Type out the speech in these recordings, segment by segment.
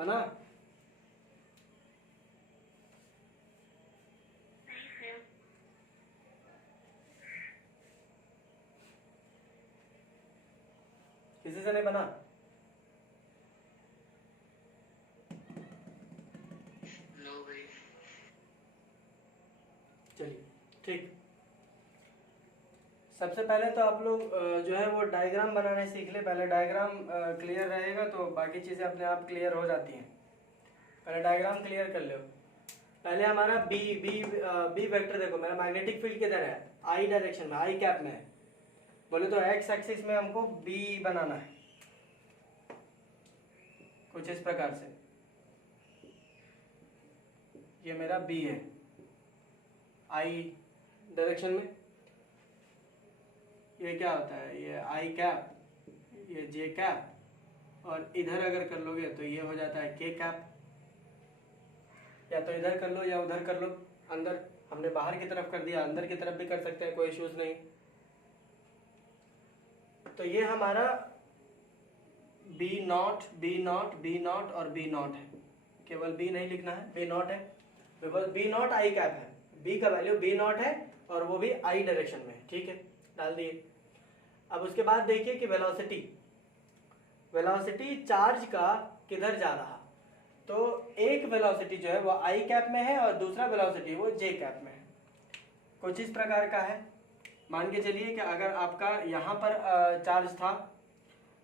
बना? किसी से नहीं बना? नो भाई। चलिए ठीक। सबसे पहले तो आप लोग जो है वो डायग्राम बनाने सीख ले। पहले डायग्राम क्लियर रहेगा तो बाकी चीज़ें अपने आप क्लियर हो जाती हैं। पहले डायग्राम क्लियर कर लो। पहले हमारा बी बी बी वेक्टर देखो, मेरा मैग्नेटिक फील्ड किधर है? आई डायरेक्शन में, आई कैप में है। बोले तो एक्स एक्सिस में हमको बी बनाना है कुछ इस प्रकार से। ये मेरा बी है आई डायरेक्शन में। ये क्या होता है? ये आई कैप, ये जे कैप, और इधर अगर कर लोगे तो ये हो जाता है के कैप। या तो इधर कर लो या उधर कर लो। अंदर हमने बाहर की तरफ कर दिया, अंदर की तरफ भी कर सकते हैं, कोई इश्यूज नहीं। तो ये हमारा B not B not B not और बी नॉट है। केवल बी नहीं लिखना है, बी नॉट है, because B not I cap है। बी का वैल्यू बी नॉट है और वो भी आई डायरेक्शन में है। ठीक है, डाल दिए। अब उसके बाद देखिए कि वेलोसिटी, वेलोसिटी चार्ज का किधर जा रहा। तो एक वेलोसिटी जो है वो आई कैप में है और दूसरा वेलोसिटी वो जे कैप में है। कुछ इस प्रकार का है। मान के चलिए कि अगर आपका यहाँ पर चार्ज था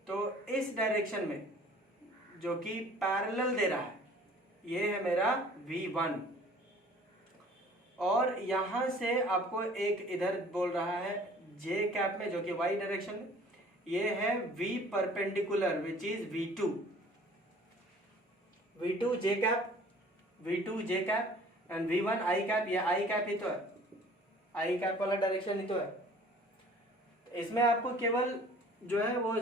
तो इस डायरेक्शन में जो कि पैरेलल दे रहा है, ये है मेरा V1, और यहां से आपको एक इधर बोल रहा है J कैप में जो कि Y डायरेक्शन में, ये है V perpendicular which is V2, V2 J cap, V2 J cap and V1 I cap. ये I कैप ही तो है, I कैप वाला डायरेक्शन ही तो है। इसमें आपको केवल जो है वो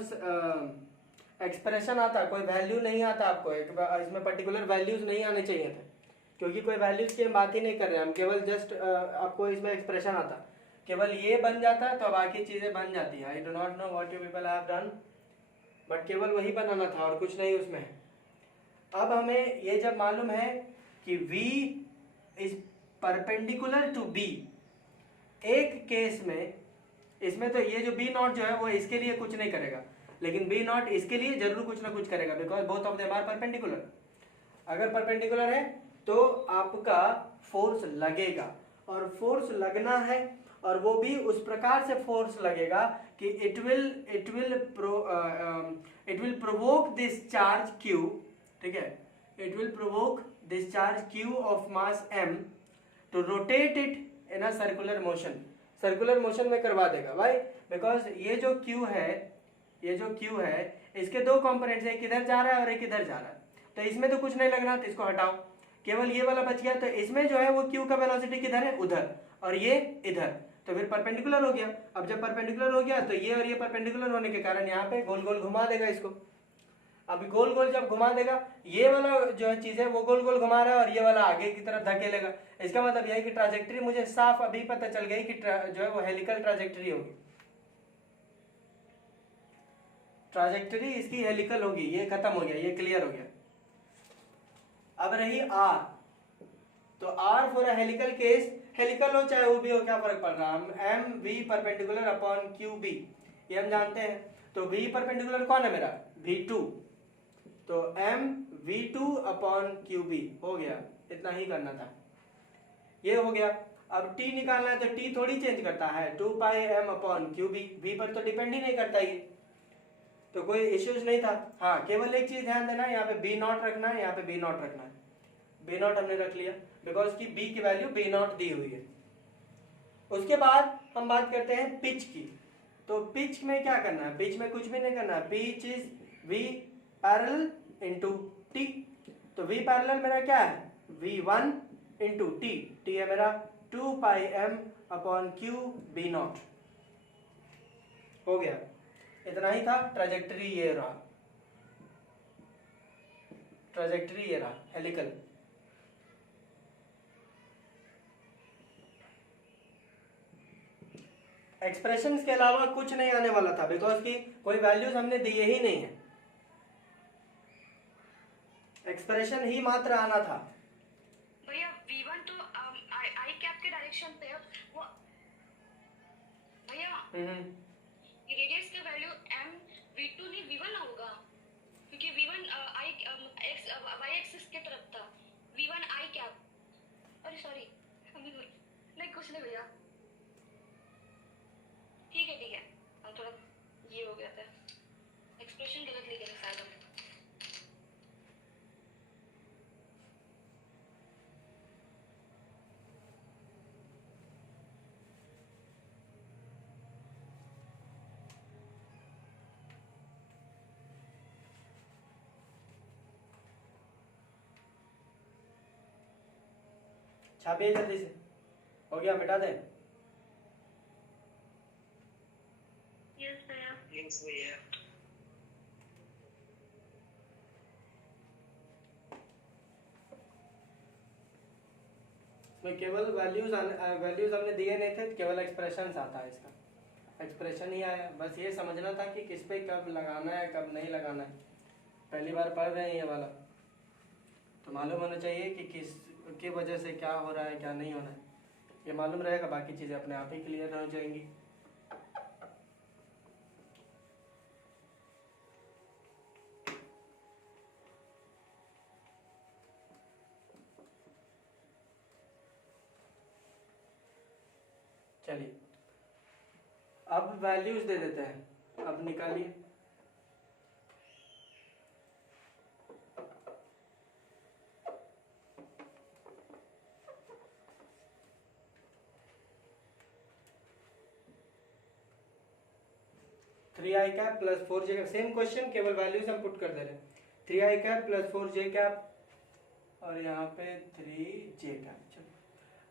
एक्सप्रेशन आता, कोई वैल्यू नहीं आता आपको। इसमें पर्टिकुलर वैल्यूज नहीं आने चाहिए थे, क्योंकि कोई वैल्यूज की हम बात ही नहीं कर रहे हैं। हम केवल जस्ट आपको इसमें एक्सप्रेशन आता, केवल ये बन जाता तो बाकी चीजें बन जाती है। I do not know what you people have done, but केवल वही बनाना था और कुछ नहीं उसमें। अब हमें ये जब मालूम है कि V is perpendicular to B, एक केस में इसमें तो ये जो बी नॉट जो है वो इसके लिए कुछ नहीं करेगा, लेकिन बी नॉट इसके लिए जरूर कुछ ना कुछ करेगा, because both of them are perpendicular. अगर परपेंडिकुलर है तो आपका फोर्स लगेगा, और फोर्स लगना है और वो भी उस प्रकार से फोर्स लगेगा कि it will provoke this charge Q, ठीक है, it will provoke this charge Q of mass M to rotate it in a circular motion. Circular motion में करवा देगा। वाई? बिकॉज ये जो Q है, ये जो Q है इसके दो कंपोनेंट्स, एक इधर जा रहा है और एक इधर जा रहा है। तो इसमें तो कुछ नहीं लगना, तो इसको हटाओ, केवल ये वाला बच गया। तो इसमें जो है वो Q का वेलोसिटी किधर है? उधर, और ये इधर, तो फिर परपेंडिकुलर हो गया। अब जब परपेंडिकुलर हो गया तो ये और ये परपेंडिकुलर होने के कारण यहाँ पे गोल गोल घुमा देगा इसको। अब गोल गोल जब घुमा देगा, ये वाला जो है चीज है वो गोल गोल घुमा रहा है और ये वाला आगे की तरफ धकेलेगा। इसका मतलब यह है कि ट्राजेक्टरी मुझे साफ अभी पता चल गई कि जो है वो हेलिकल ट्राजेक्टरी होगी। ट्राजेक्टरी इसकी हेलिकल होगी। ये खत्म हो गया, ये क्लियर हो गया। अब रही R, तो R for a helical case, helical हो चाहे वो भी हो, क्या फर्क पड़ रहा है? M V perpendicular upon Q B, ये हम जानते हैं। तो V परपेंडिकुलर कौन है मेरा? V2, तो M V2 upon Q B हो गया। इतना ही करना था, ये हो गया। अब T निकालना है तो T थोड़ी चेंज करता है, 2 pi m upon Q b, V पर तो डिपेंड ही नहीं करता ये, तो कोई इश्यूज नहीं था। हाँ, केवल एक चीज ध्यान देना है, यहाँ पे बी नॉट रखना है, यहाँ पे बी नॉट रखना है। बी नॉट हमने रख लिया बिकॉज की बी की वैल्यू बी नॉट दी हुई है। उसके बाद हम बात करते हैं पिच की। तो पिच में क्या करना है? पिच में कुछ भी नहीं करना है। Pitch is V parallel into T. तो V पैरेलल मेरा क्या है? V1 into T. टी है मेरा 2 pi m upon Q b naught. हो गया, इतना ही था। ट्राजेक्टरी ये रहा, ट्राजेक्टरी ये रहा हेलिकल। एक्सप्रेशंस के अलावा कुछ नहीं आने वाला था, बिकॉज की कोई वैल्यूज हमने दिए ही नहीं है। एक्सप्रेशन ही मात्र आना था। भैया V1 तो आई कैप के डायरेक्शन पे है वो भैया। रेडियस का वैल्यू m v2 नहीं v1 ना होगा क्योंकि v1 आई एक्स वाई एक्सिस की तरफ था। v1 आई कैप अरे सॉरी नहीं कुछ नहीं भैया ठीक है हम थोड़ा ये हो गया था एक्सप्रेशन गलत लिखे थे शायद हम। छापिए जल्दी से, हो गया, मिटा दें। यस भैया। यस भैया। इसमें केवल वैल्यूज हमने दिए नहीं थे, केवल एक्सप्रेशन आता है, इसका एक्सप्रेशन ही आया। बस ये समझना था कि किस पे कब लगाना है कब नहीं लगाना है। पहली बार पढ़ रहे हैं ये वाला, तो मालूम होना चाहिए कि किस की वजह से क्या हो रहा है क्या नहीं होना है, ये मालूम रहेगा, बाकी चीज़ें अपने आप ही क्लियर हो जाएंगी। चलिए अब वैल्यूज दे देते हैं, अब निकालिए। Three i cap plus 4j cap, same question, केवल वैल्यूज हम पुट कर दे रहे हैं। 3i cap plus 4j cap और यहाँ पे 3j कैप। चलो,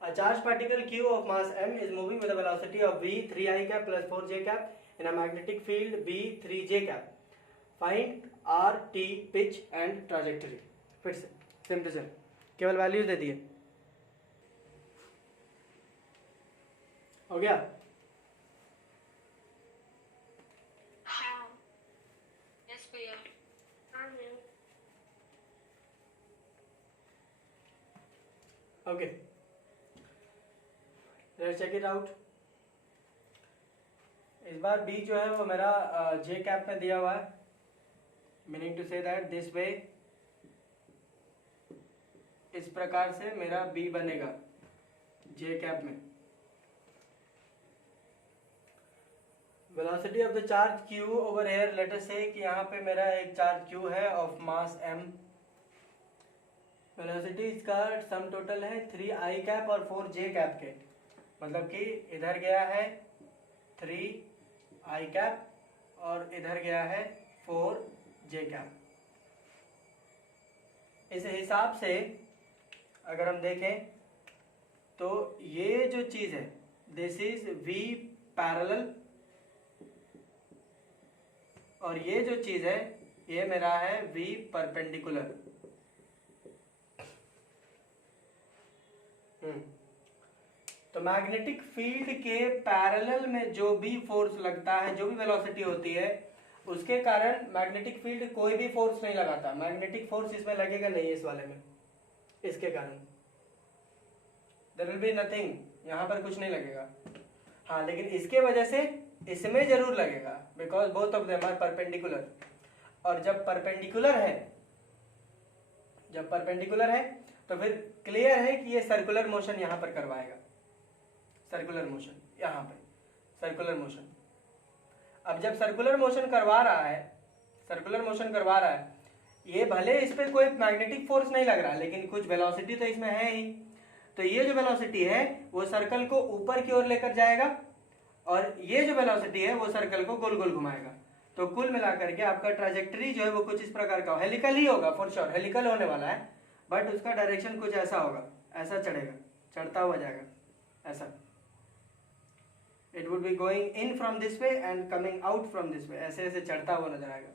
a charged particle q of mass m is moving with a velocity of v 3i cap plus 4j cap in a magnetic field b 3j cap. Find r, t, pitch and trajectory. फिर से same to same, केवल values दे दिए। हो गया? हाँ yes भैया। हाँ ma'am. Okay, let's check it out. इस बार b जो है वो मेरा j कैप में दिया हुआ है, meaning to say that this way, इस प्रकार से मेरा b बनेगा j कैप में। Velocity of the charge q over here, let us say कि यहाँ पे मेरा एक चार्ज q है ऑफ मास m। वेलोसिटी इसका सम टोटल है 3i कैप और 4j कैप के, मतलब कि इधर गया है 3i कैप और इधर गया है 4j कैप। इस हिसाब से अगर हम देखें तो ये जो चीज है दिस इज v पैरेलल, और ये जो चीज है ये मेरा है v परपेंडिकुलर। तो मैग्नेटिक फील्ड के पैरेलल में जो भी फोर्स लगता है, जो भी वेलोसिटी होती है, उसके कारण मैग्नेटिक फील्ड कोई भी फोर्स नहीं लगाता। मैग्नेटिक फोर्स इसमें लगेगा नहीं, इस वाले में, इसके कारण देयर विल बी नथिंग, यहाँ पर कुछ नहीं लगेगा। हाँ, लेकिन इसके वजह से इसमें जरूर लगेगा, because both of them are perpendicular. और जब परपेंडिकुलर है तो फिर क्लियर है कि ये सर्कुलर मोशन यहाँ पर करवाएगा, सर्कुलर मोशन, यहाँ पे सर्कुलर मोशन। अब जब सर्कुलर मोशन करवा रहा है, ये भले इस पे कोई मैग्नेटिक फोर्स नहीं लग रहा, लेकिन कुछ वेलोसिटी तो इसमें है ही। तो ये जो वेलोसिटी है वो सर्कल को ऊपर की ओर लेकर जाएगा, और ये जो वेलोसिटी है वो सर्कल को गोल गोल घुमाएगा। तो कुल मिलाकर के आपका ट्राजेक्टरी जो है वो कुछ इस प्रकार का, हेलिकल ही होगा, फॉर श्योर हेलिकल होने वाला है, बट उसका डायरेक्शन कुछ ऐसा होगा, ऐसा चढ़ेगा, चढ़ता हुआ जाएगा, ऐसा। It would be going in from this way and coming out from this way, ऐसे ऐसे चढ़ता हुआ नजर आएगा।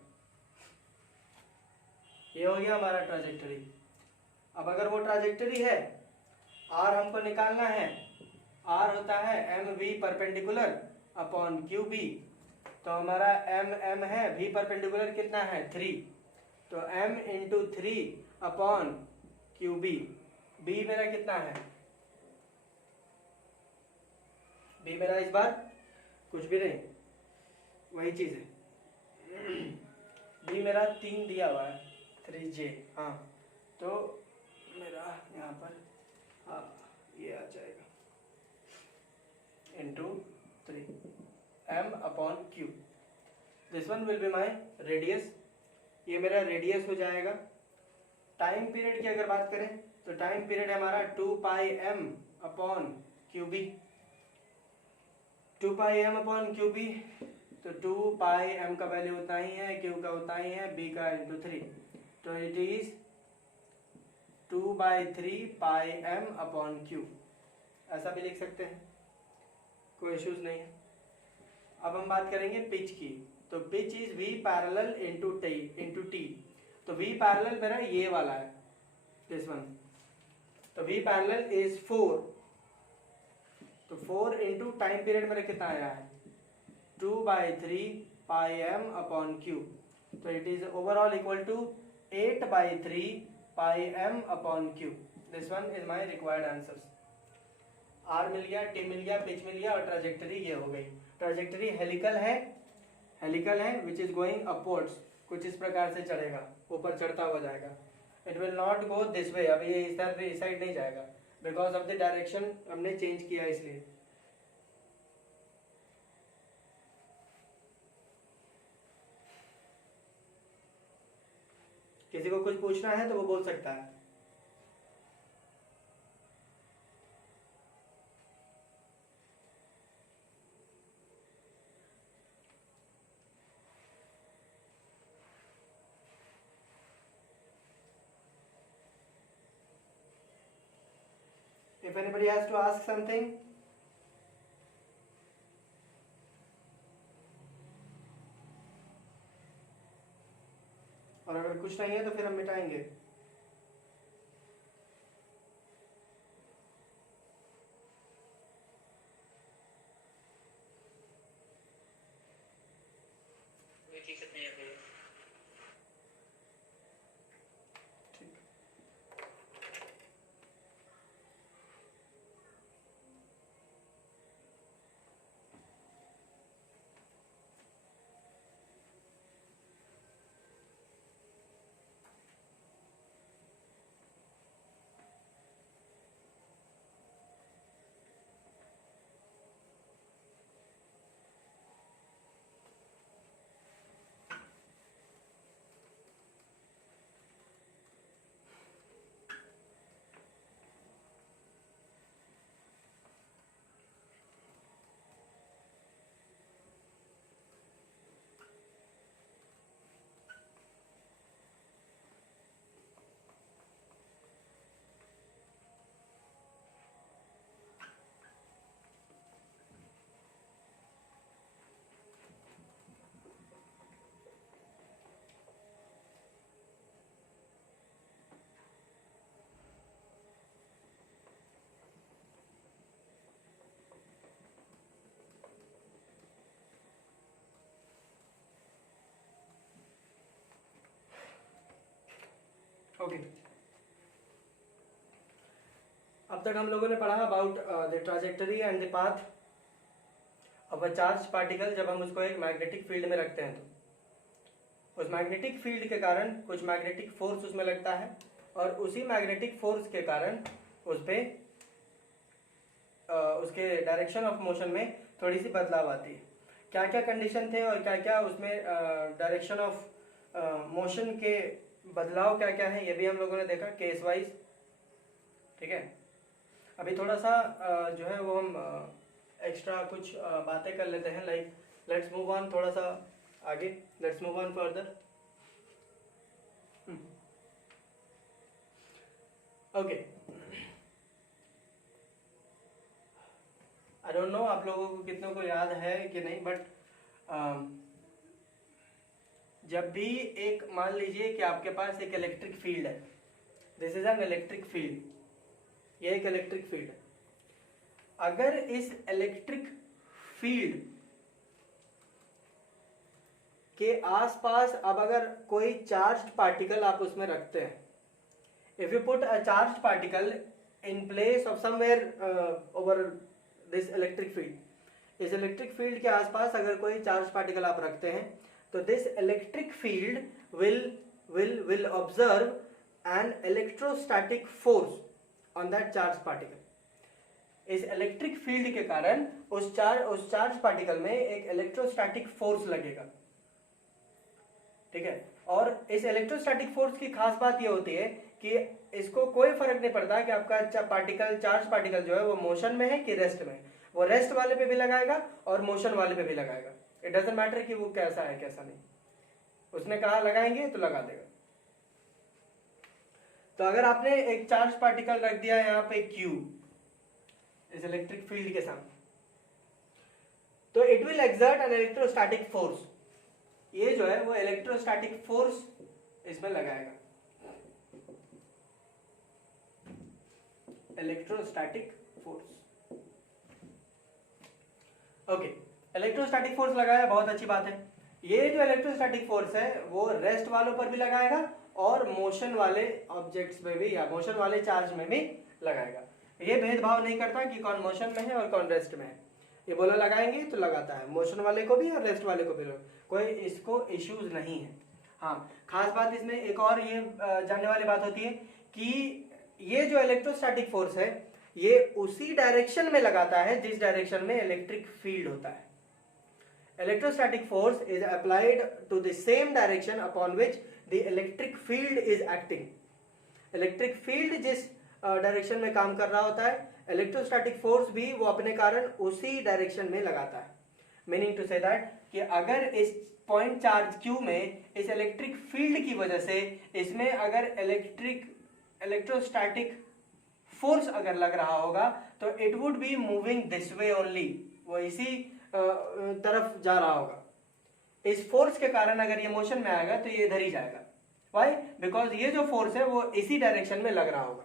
ये हो गया हमारा ट्राजेक्टरी। अब अगर वो ट्राजेक्टरी है, आर हमको निकालना है, आर होता है M V perpendicular upon Q B. तो हमारा एम है, वी परपेंडिकुलर कितना है 3, तो m इंटू 3/QB, b मेरा कितना है, b मेरा इस बार कुछ भी नहीं, वही चीज है। b मेरा 3 दिया हुआ है, 3J, हाँ, तो मेरा यहाँ पर हाँ ये आ जाएगा into 3m/Q। This one will be my radius, ये मेरा रेडियस हो जाएगा। टाइम पीरियड की अगर बात करें तो टाइम पीरियड हमारा 2πm/QB, 2πm/QB, तो 2πm का वैल्यू उतना ही है, Q का उतना ही है, B का इंटू 3, तो इट इज 2/3πm/Q, ऐसा भी लिख सकते हैं, कोई इश्यूज नहीं है। अब हम बात करेंगे पिच की, तो pitch is V parallel into T, तो V पैरेलल मेरा ये वाला है, दिस वन, तो V पैरेलल इज 4, तो 4 इंटू टाइम पीरियड मेरा कितना आया है 2/3πm/Q, तो it is overall equal to 8/3πm/Q। This one is my required answers. R मिल गया, टी मिल गया, पिच मिल गया, और ट्राजेक्टरी ये हो गई। ट्राजेक्टरी हेलिकल है विच इज गोइंग अपवर्ड्स, कुछ इस प्रकार से चढ़ेगा, ऊपर चढ़ता हुआ जाएगा। It will not go this way, अब ये इस साइड नहीं जाएगा, बिकॉज ऑफ द डायरेक्शन हमने चेंज किया इसलिए। किसी को कुछ पूछना है तो वो बोल सकता है। If anybody has to ask something, और अगर कुछ नहीं है तो फिर हम मिटाएंगे। कोई दिक्कत नहीं है भैया। ओके, अब तक हम लोगों ने पढ़ा about the trajectory and the path of a charge particle. जब हम उसको एक मैग्नेटिक फील्ड में रखते हैं तो उस मैग्नेटिक फील्ड के कारण कुछ मैग्नेटिक फोर्स उसमें लगता है, और उसी मैग्नेटिक फोर्स के कारण उस पे उसके डायरेक्शन ऑफ मोशन में थोड़ी सी बदलाव आती है। क्या क्या कंडीशन थे और क्या क्या उसमें डायरेक्शन ऑफ मोशन के बदलाव क्या क्या है, ये भी हम लोगों ने देखा केस वाइज। ठीक है, अभी थोड़ा सा जो है वो हम एक्स्ट्रा कुछ बातें कर लेते हैं, लाइक लेट्स मूव ऑन थोड़ा सा आगे, let's move on further. Okay, I don't know आप लोगों को कितनों को याद है कि नहीं, बट जब भी एक मान लीजिए कि आपके पास एक इलेक्ट्रिक फील्ड है, this is an electric field, ये एक इलेक्ट्रिक फील्ड है। अगर इस इलेक्ट्रिक फील्ड कि आसपास अब अगर कोई चार्ज्ड पार्टिकल आप उसमें रखते हैं, if you put a charged particle in place of somewhere over this electric field, इस इलेक्ट्रिक फील्ड के आसपास अगर कोई चार्ज पार्टिकल आप रखते हैं तो this electric field will observe an electrostatic force on that charged particle. इस इलेक्ट्रिक फील्ड के कारण उस चार्ज पार्टिकल में एक इलेक्ट्रोस्टैटिक फोर्स लगेगा, ठीक है। और इस इलेक्ट्रोस्टैटिक फोर्स की खास बात ये होती है कि इसको कोई फर्क नहीं पड़ता कि आपका चार्ज पार्टिकल जो है वो मोशन में है कि रेस्ट में, वो रेस्ट वाले पे भी लगाएगा और मोशन वाले पे भी लगाएगा। इट डजंट मैटर कि वो कैसा है कैसा नहीं, उसने कहा लगाएंगे तो लगा देगा। तो अगर आपने एक चार्ज पार्टिकल रख दिया यहाँ पे Q इस इलेक्ट्रिक फील्ड के सामने, तो it will exert an electrostatic force. ये जो है वो इलेक्ट्रोस्टैटिक फोर्स इसमें लगाएगा, electrostatic force. Okay, electrostatic force लगाया, बहुत अच्छी बात है। ये जो इलेक्ट्रोस्टैटिक फोर्स है वो रेस्ट वालों पर भी लगाएगा और मोशन वाले ऑब्जेक्ट्स में भी या मोशन वाले चार्ज में भी लगाएगा। ये भेदभाव नहीं करता कि कौन मोशन में है और कौन रेस्ट में है, ये बोला लगाएंगे तो लगाता है, मोशन वाले को भी और रेस्ट वाले को भी, कोई इसको इश्यूज नहीं है। हाँ, खास बात इसमें एक और ये जानने वाली बात होती है कि ये जो इलेक्ट्रोस्टैटिक फोर्स है ये उसी डायरेक्शन में लगाता है जिस डायरेक्शन में इलेक्ट्रिक फील्ड होता है। Electrostatic force is applied to the same direction upon which the electric field is acting. Electric field जिस डायरेक्शन में काम कर रहा होता है, इलेक्ट्रोस्टैटिक फोर्स भी वो अपने कारण उसी डायरेक्शन में लगाता है। मीनिंग टू से दैट कि अगर इस पॉइंट चार्ज Q में इस इलेक्ट्रिक फील्ड की वजह से इसमें अगर इलेक्ट्रोस्टैटिक फोर्स अगर लग रहा होगा तो it would be moving this way only, वो इसी तरफ जा रहा होगा। इस फोर्स के कारण अगर ये मोशन में आएगा तो ये इधर ही जाएगा। व्हाई? बिकॉज ये जो फोर्स है वो इसी डायरेक्शन में लग रहा होगा।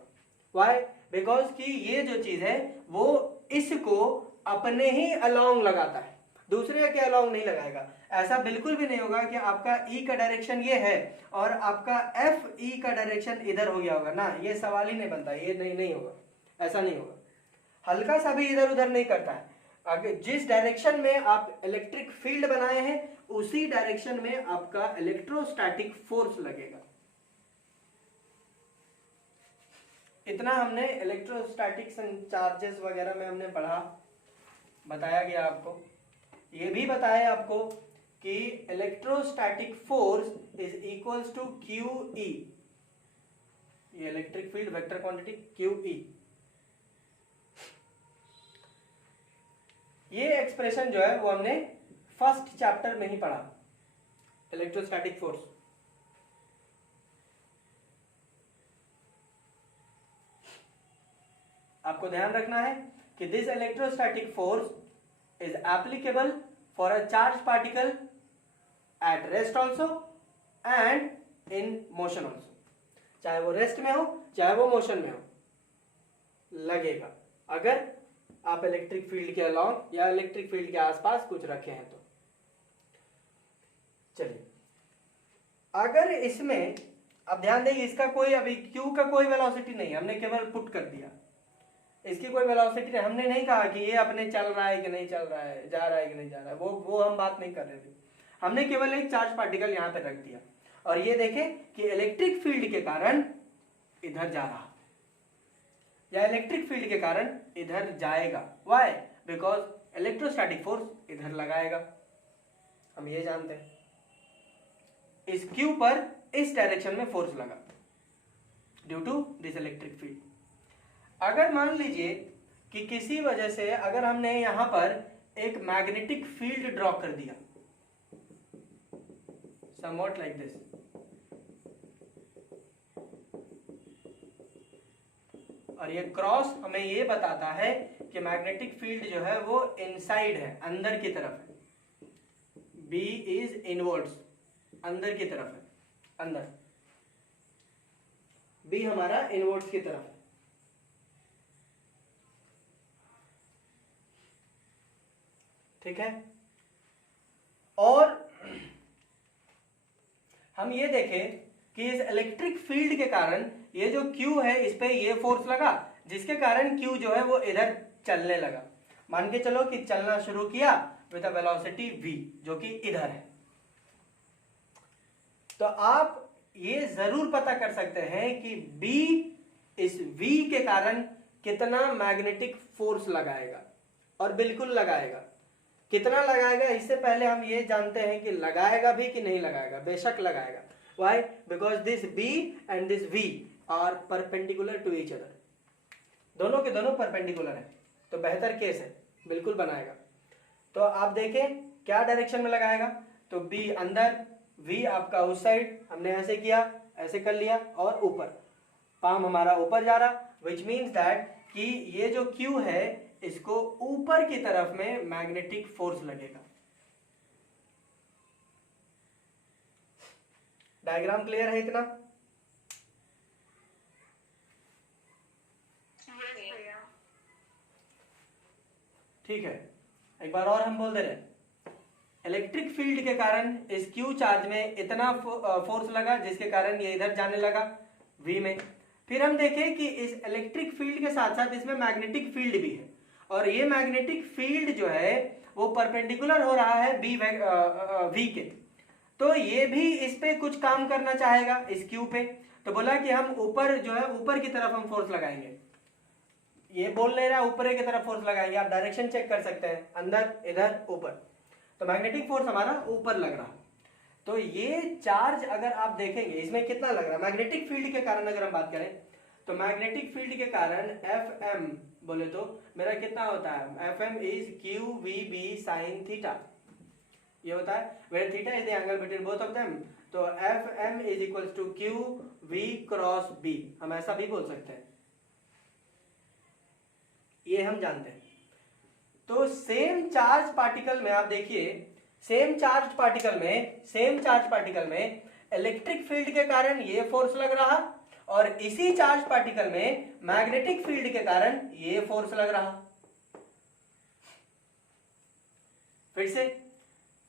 व्हाई? बिकॉज कि ये जो चीज है वो इसको अपने ही अलोंग लगाता है, दूसरे के अलोंग नहीं लगाएगा। ऐसा बिल्कुल भी नहीं होगा कि आपका ई का डायरेक्शन ये है और आपका एफ ई का डायरेक्शन इधर हो गया होगा ना, ये सवाल ही नहीं बनता, ये नहीं होगा, ऐसा नहीं होगा। हल्का सा भी इधर उधर नहीं करता है। अगर जिस डायरेक्शन में आप इलेक्ट्रिक फील्ड बनाए हैं उसी डायरेक्शन में आपका इलेक्ट्रोस्टैटिक फोर्स लगेगा। इतना हमने इलेक्ट्रोस्टैटिक चार्जेस वगैरह में हमने पढ़ा, बताया गया आपको। ये भी बताया आपको कि electrostatic force is equals to QE, ये electric field vector quantity QE। ये एक्सप्रेशन जो है वो हमने फर्स्ट चैप्टर में ही पढ़ा, इलेक्ट्रोस्टैटिक फोर्स। आपको ध्यान रखना है कि this electrostatic force is applicable for a charge particle at rest also and in motion also. चाहे वो रेस्ट में हो चाहे वो मोशन में हो, लगेगा अगर आप इलेक्ट्रिक फील्ड के अलोंग या इलेक्ट्रिक फील्ड के आसपास कुछ रखे हैं तो। चलिए, अगर इसमें अब ध्यान देंगे, इसका कोई अभी Q का कोई वेलोसिटी नहीं, हमने केवल पुट कर दिया, इसकी कोई वेलोसिटी नहीं। हमने नहीं कहा कि ये अपने चल रहा है कि नहीं चल रहा है, जा रहा है कि नहीं जा रहा है, वो हम बात नहीं कर रहे थे। हमने केवल एक चार्ज पार्टिकल यहां पे रख दिया और ये देखें कि इलेक्ट्रिक फील्ड के कारण इधर जा रहा या इलेक्ट्रिक फील्ड के कारण इधर जाएगा। व्हाई? बिकॉज इलेक्ट्रोस्टैटिक फोर्स इधर लगाएगा, हम ये जानते हैं। इस Q पर इस डायरेक्शन में फोर्स लगा due to this electric field. अगर मान लीजिए कि किसी वजह से अगर हमने यहां पर एक मैग्नेटिक फील्ड ड्रॉ कर दिया, somewhat like this, और ये क्रॉस हमें ये बताता है कि मैग्नेटिक फील्ड जो है वो इनसाइड है, अंदर की तरफ है। B इज इनवर्ड्स, अंदर की तरफ है, अंदर। B हमारा इनवर्ड्स की तरफ है। ठीक है, और हम ये देखें कि इस इलेक्ट्रिक फील्ड के कारण ये जो Q है इस पे ये फोर्स लगा, जिसके कारण Q जो है वो इधर चलने लगा। मान के चलो कि चलना शुरू किया विद अ वेलोसिटी v, जो कि इधर है। तो आप ये जरूर पता कर सकते हैं कि B इस V के कारण कितना मैग्नेटिक फोर्स लगाएगा, और बिल्कुल लगाएगा। कितना लगाएगा इससे पहले हम ये जानते हैं कि लगाएगा भी कि नहीं लगाएगा। बेशक लगाएगा। Why? Because this B and this V are perpendicular to each other. दोनों के दोनों परपेंडिकुलर है, तो बेहतर केस है, बिल्कुल बनाएगा। तो आप देखें क्या डायरेक्शन में लगाएगा, तो B अंदर, V आपका उस साइड, हमने ऐसे किया, ऐसे कर लिया, और ऊपर पाम हमारा ऊपर जा रहा, विच मीन्स दैट कि ये जो Q है इसको ऊपर की तरफ में मैग्नेटिक फोर्स लगेगा। डायग्राम क्लियर है इतना? ठीक है, एक बार और हम बोल दे रहे, इलेक्ट्रिक फील्ड के कारण इस Q चार्ज में इतना फोर्स लगा जिसके कारण ये इधर जाने लगा V में। फिर हम देखें कि इस इलेक्ट्रिक फील्ड के साथ साथ इसमें मैग्नेटिक फील्ड भी है, और ये मैग्नेटिक फील्ड जो है वो परपेंडिकुलर हो रहा है V के। तो ये भी इस पे कुछ काम करना चाहेगा इस Q पे, तो बोला कि हम ऊपर जो है ऊपर की तरफ हम फोर्स लगाएंगे। ये बोल नहीं रहा ऊपर की तरफ फोर्स लगाएंगे, आप डायरेक्शन चेक कर सकते हैं, अंदर, इधर, ऊपर। तो मैग्नेटिक फोर्स हमारा ऊपर लग रहा। तो ये चार्ज अगर आप देखेंगे इसमें कितना लग रहा है मैग्नेटिक फील्ड के कारण, अगर हम बात करें तो मैग्नेटिक फील्ड के कारण Fm बोले तो मेरा कितना होता है, Fm is QVB sin theta, ये होता है, where theta is the angle between both of them। तो Fm is equals to QV cross B, हम ऐसा भी बोल सकते हैं, ये हम जानते हैं। तो सेम चार्ज पार्टिकल में आप देखिए, सेम चार्ज पार्टिकल में इलेक्ट्रिक फील्ड के कारण ये फोर्स लग रहा, और इसी चार्ज पार्टिकल में मैग्नेटिक फील्ड के कारण ये फोर्स लग रहा। फिर से,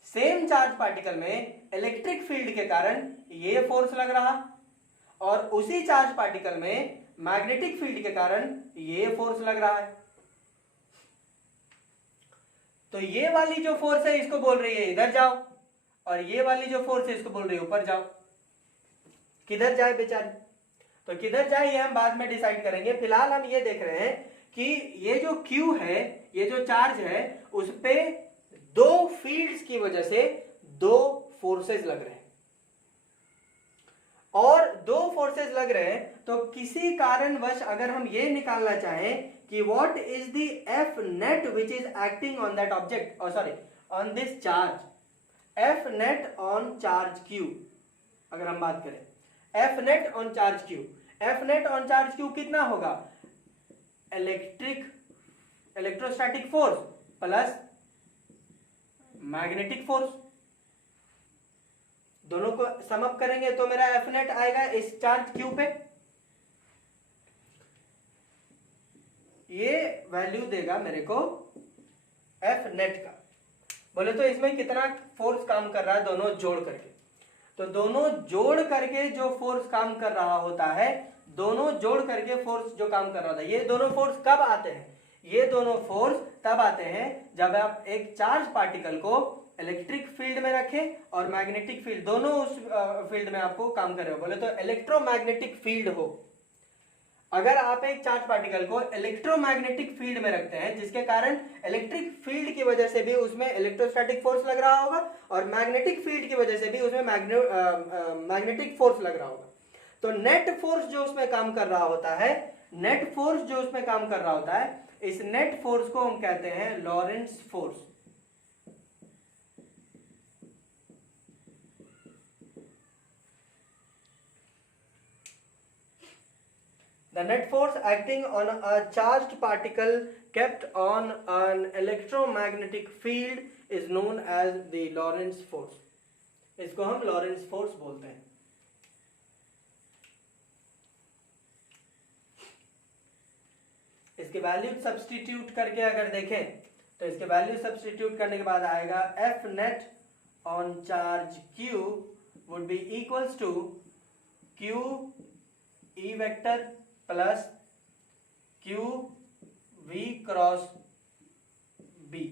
सेम चार्ज पार्टिकल में इलेक्ट्रिक फील्ड के कारण ये फोर्स लग रहा, और उसी चार्ज पार्टिकल में मैग्नेटिक फील्ड के कारण ये फोर्स लग रहा है। तो ये वाली जो फोर्स है इसको बोल रही है इधर जाओ, और ये वाली जो फोर्स है इसको बोल रही है ऊपर जाओ। किधर जाए बेचारी, तो किधर जाए ये हम बाद में डिसाइड करेंगे। फिलहाल हम ये देख रहे हैं कि ये जो Q है, ये जो चार्ज है, उस पे दो फील्ड्स की वजह से दो फोर्सेस लग रहे हैं, और दो फोर्सेस लग रहे हैं। तो किसी कारणवश अगर हम ये निकालना चाहें कि what is the F net which is acting on that object, or sorry on this charge, F net on charge Q, अगर हम बात करें F net on charge Q, F net on charge Q कितना होगा, electrostatic force plus magnetic force, दोनों को sum up करेंगे तो मेरा F net आएगा इस चार्ज Q पे, ये वैल्यू देगा मेरे को F net का। बोले तो इसमें कितना फोर्स काम कर रहा है दोनों जोड़ करके, तो दोनों जोड़ करके जो फोर्स काम कर रहा होता है, दोनों जोड़ करके फोर्स जो काम कर रहा होता है, ये दोनों फोर्स कब आते हैं, ये दोनों फोर्स तब आते हैं जब आप एक चार्ज पार्टिकल को इलेक्ट्रिक फील्ड में रखें और मैग्नेटिक फील्ड, दोनों उस फील्ड में आपको काम कर रहे हो। बोले तो इलेक्ट्रोमैग्नेटिक फील्ड हो, अगर आप एक चार्ज पार्टिकल को इलेक्ट्रोमैग्नेटिक फील्ड में रखते हैं जिसके कारण इलेक्ट्रिक फील्ड की वजह से भी उसमें इलेक्ट्रोस्टैटिक फोर्स लग रहा होगा, और मैग्नेटिक फील्ड की वजह से भी उसमें मैग्नेटिक फोर्स लग रहा होगा, तो नेट फोर्स जो उसमें काम कर रहा होता है, नेट फोर्स जो उसमें काम कर रहा होता है, इस नेट फोर्स को हम कहते हैं लॉरेंट्ज force. The net force acting on a charged particle kept on an electromagnetic field is known as the Lorentz force. इसको हम लॉरेंट्ज फोर्स बोलते हैं। इसके वैल्यू सब्स्टिट्यूट करके अगर देखें तो इसके वैल्यू सब्स्टिट्यूट करने के बाद आएगा F net on charge Q would be equals to q e vector plus q v cross b.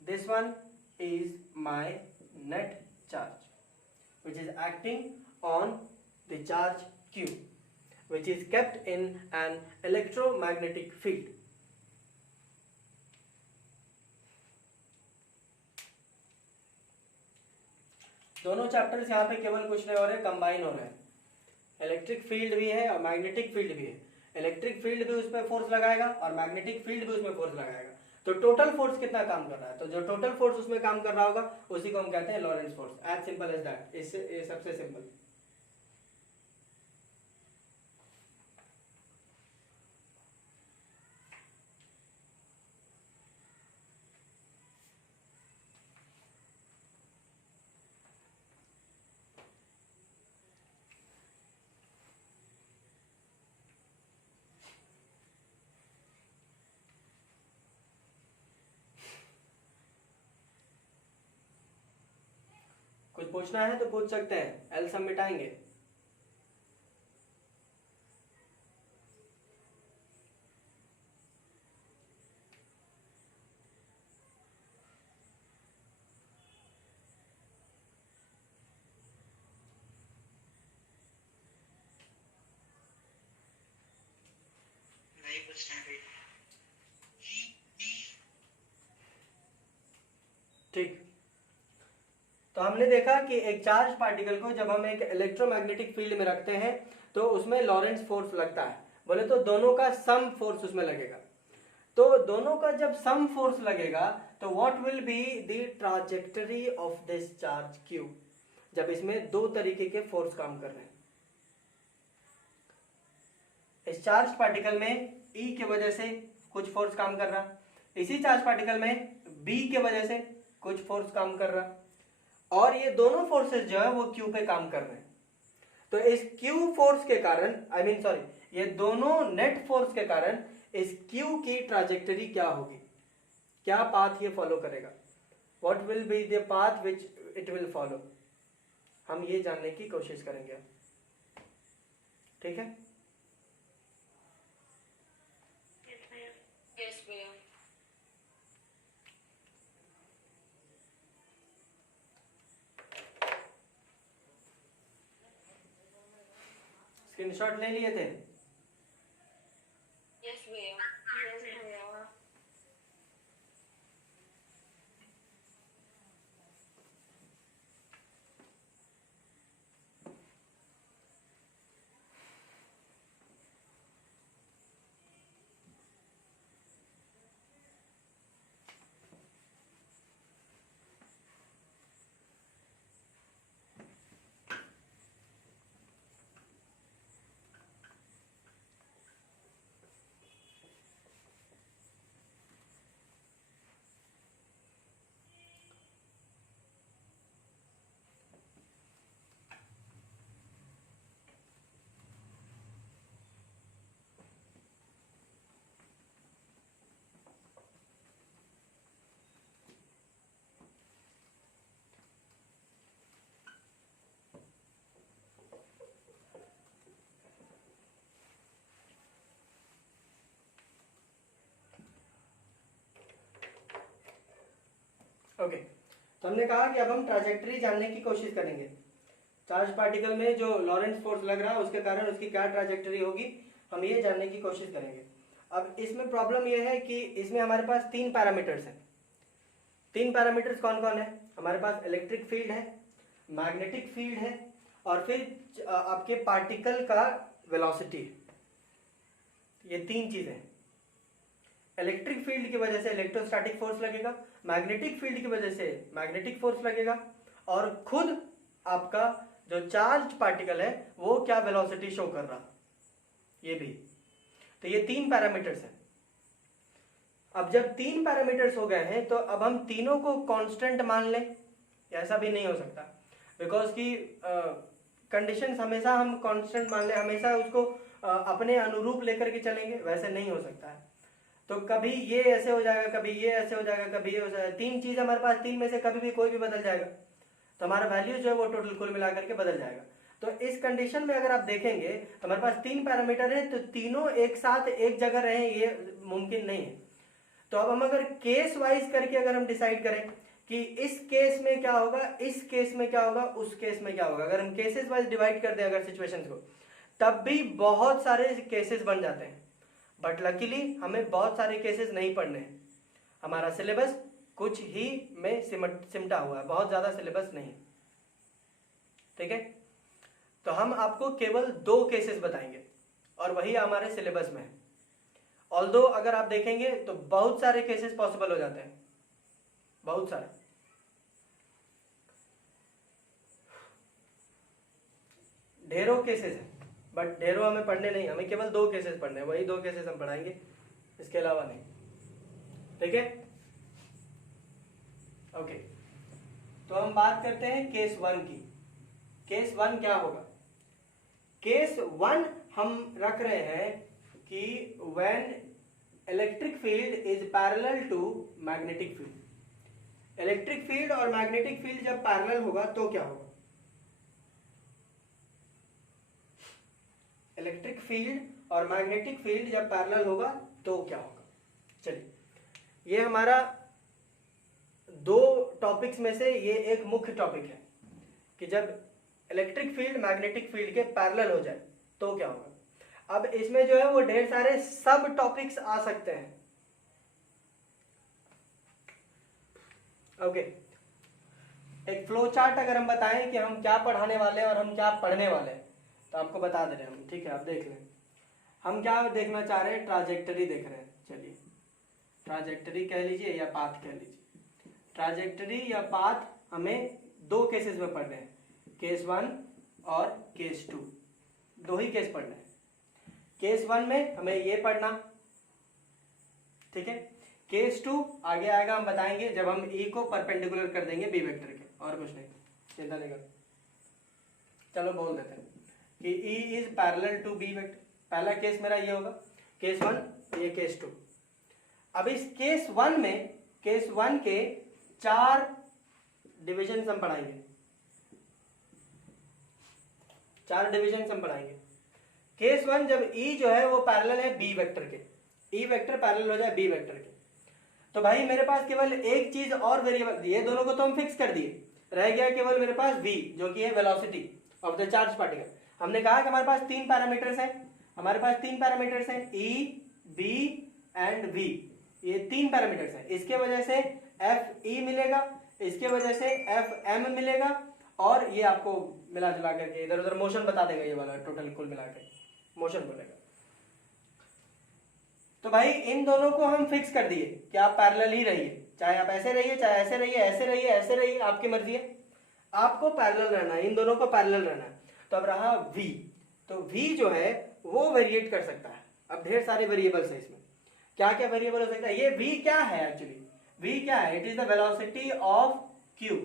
This one is my net charge which is acting on the charge q, which is kept in an electromagnetic field. दोनों chapters यहाँ पे केवल कुछ नहीं हो रहे, combine हो रहे हैं. इलेक्ट्रिक फील्ड भी है और मैग्नेटिक फील्ड भी है. इलेक्ट्रिक फील्ड भी उस पर फोर्स लगाएगा और मैग्नेटिक फील्ड भी उसमें फोर्स लगाएगा. तो टोटल फोर्स कितना काम कर रहा है, तो जो टोटल फोर्स उसमें काम कर रहा होगा उसी को हम कहते हैं Lorentz force. As simple as that. इससे ये सबसे सिंपल. कुछ पूछना है तो पूछ सकते हैं, एल्स हम मिटाएंगे. नहीं पूछना है. ठीक. तो हमने देखा कि एक चार्ज पार्टिकल को जब हम एक इलेक्ट्रोमैग्नेटिक फील्ड में रखते हैं तो उसमें लॉरेंस फोर्स लगता है. बोले तो दोनों का सम फोर्स उसमें लगेगा. तो दोनों का जब सम फोर्स लगेगा तो what will be the trajectory of this charge q, जब इसमें दो तरीके के फोर्स काम कर रहे हैं. इस चार्ज पार्टिकल में E के वजह से कुछ फोर्स काम कर रहा, इसी चार्ज पार्टिकल में B के वजह से कुछ फोर्स काम कर रहा, और ये दोनों फोर्सेस जो है वो Q पे काम कर रहे हैं. तो इस Q फोर्स के कारण ये दोनों नेट फोर्स के कारण इस Q की ट्राजेक्टरी क्या होगी, क्या पाथ ये फॉलो करेगा, what will be the path which it will follow, हम ये जानने की कोशिश करेंगे. ठीक है. Yes, भैया. स्क्रीनशॉट ले लिए थे. Yes, भैया. Yes, भैया. ओके. तो हमने कहा कि अब हम ट्राजेक्टरी जानने की कोशिश करेंगे. चार्ज पार्टिकल में जो लॉरेंस फोर्स लग रहा है उसके कारण उसकी क्या ट्राजेक्टरी होगी, हम ये जानने की कोशिश करेंगे. अब इसमें प्रॉब्लम यह है कि इसमें हमारे पास तीन पैरामीटर्स हैं. तीन पैरामीटर्स कौन कौन है, हमारे पास इलेक्ट्रिक फील्ड है, मैग्नेटिक फील्ड है, और फिर आपके पार्टिकल का वेलोसिटी. ये तीन चीजें. इलेक्ट्रिक फील्ड की वजह से इलेक्ट्रोस्टैटिक फोर्स लगेगा, मैग्नेटिक फील्ड की वजह से मैग्नेटिक फोर्स लगेगा, और खुद आपका जो चार्ज पार्टिकल है वो क्या वेलोसिटी शो कर रहा, ये भी. तो ये तीन पैरामीटर्स हैं. अब जब तीन पैरामीटर्स हो गए हैं तो अब हम तीनों को कांस्टेंट मान लें, ऐसा भी नहीं हो सकता, बिकॉज की कंडीशंस हमेशा हम कांस्टेंट मान लें, हमेशा उसको अपने अनुरूप लेकर के चलेंगे, वैसे नहीं हो सकता है. तो कभी ये ऐसे हो जाएगा, कभी ये ऐसे हो जाएगा, कभी ये हो जाएगा. तीन चीज हमारे पास, तीन में से कभी भी कोई भी बदल जाएगा. तो हमारा वैल्यू जो है वो टोटल कुल मिलाकर के बदल जाएगा। तो इस कंडीशन में अगर आप देखेंगे तो हमारे पास 3 पैरामीटर है, तो तीनों एक साथ एक जगह रहे ये मुमकिन नहीं है। तो अब हम अगर केस वाइज करके अगर हम डिसाइड करें कि इस केस में क्या होगा, इस केस में क्या होगा, उस केस में क्या होगा, अगर हम केसेस वाइज डिवाइड कर दें अगर सिचुएशंस को, तब भी बहुत सारे केसेस बन जाते हैं। बट लकीली हमें बहुत सारे केसेस नहीं पढ़ने हैं, हमारा सिलेबस कुछ ही में सिमटा हुआ है, बहुत ज्यादा सिलेबस नहीं। ठीक है, तो हम आपको केवल 2 केसेस बताएंगे और वही हमारे सिलेबस में है। ऑल्दो अगर आप देखेंगे तो बहुत सारे केसेस पॉसिबल हो जाते हैं, बहुत सारे। ढेरों केसेस हैं, बट ढेरों हमें पढ़ने नहीं, हमें केवल 2 केसेस पढ़ने हैं, वही 2 केसेस हम पढ़ाएंगे, इसके अलावा नहीं। ठीक है, ओके। तो हम बात करते हैं केस 1 की। केस 1 क्या होगा? केस 1 हम रख रहे हैं कि when electric field is parallel to magnetic field. Electric field और मैग्नेटिक फील्ड जब पैरेलल होगा तो क्या होगा? इलेक्ट्रिक फील्ड और मैग्नेटिक फील्ड जब पैरेलल होगा तो क्या होगा? चलिए, ये हमारा 2 टॉपिक्स में से ये एक मुख्य टॉपिक है कि जब इलेक्ट्रिक फील्ड मैग्नेटिक फील्ड के पैरेलल हो जाए तो क्या होगा। अब इसमें जो है वो ढेर सारे सब टॉपिक्स आ सकते हैं। ओके, एक फ्लो चार्ट अगर हम बताएं कि हम क्या पढ़ाने वाले हैं और हम क्या पढ़ने वाले हैं तो आपको बता दे रहे हैं हम। ठीक है, आप देख लें हम क्या देखना चाह रहे हैं, ट्राजेक्टरी देख रहे हैं। चलिए, ट्राजेक्टरी कह लीजिए या पाथ कह लीजिए। ट्राजेक्टरी या पाथ हमें 2 केसेस में पढ़ने हैं, केस 1 और केस 2, 2 ही केस पढ़ने हैं। केस 1 में हमें ये पढ़ना, ठीक है। केस 2 आगे आएगा, हम बताएंगे जब हम E को परपेंडिकुलर कर देंगे B वेक्टर के, और कुछ नहीं, चिंता नहीं करो। चलो बोल देते हैं कि E is parallel to B vector. पहला केस मेरा ये होगा, केस 1, ये केस 2। अब इस केस 1 में, केस 1 के 4 डिविजन हम पढ़ाएंगे, 4 डिविजन हम पढ़ाएंगे। केस 1 जब E जो है वो पैरेलल है B वेक्टर के, E वेक्टर पैरेलल हो जाए B वेक्टर के, तो भाई मेरे पास केवल एक चीज और वेरिएबल, ये दोनों को तो हम फिक्स कर दिए, रह गया केवल मेरे पास V जो कि है velocity of the charge particle. हमने कहा कि हमारे पास 3 पैरामीटर्स हैं, हमारे पास 3 पैरामीटर्स हैं E, B एंड V, ये 3 पैरामीटर्स हैं। इसके वजह से FE मिलेगा, इसके वजह से FM मिलेगा, और ये आपको मिला जुला करके इधर उधर मोशन बता देगा, ये वाला टोटल कुल मिला के मोशन बोलेगा। तो भाई इन दोनों को हम फिक्स कर दिए कि आप पैरेलल ही रहिए, चाहे आप ऐसे रहिए, चाहे ऐसे रहिए, ऐसे रहिए, ऐसे रहिए, आपकी मर्जी है, आपको पैरेलल रहना है, इन दोनों को पैरेलल रहना है। तो अब रहा V, तो V जो है वो वेरिएट कर सकता है। अब ढेर सारे वेरिएबल्स है इसमें, क्या क्या वेरिएबल हो सकता है। ये V क्या है एक्चुअली, V क्या है, it is the velocity of Q,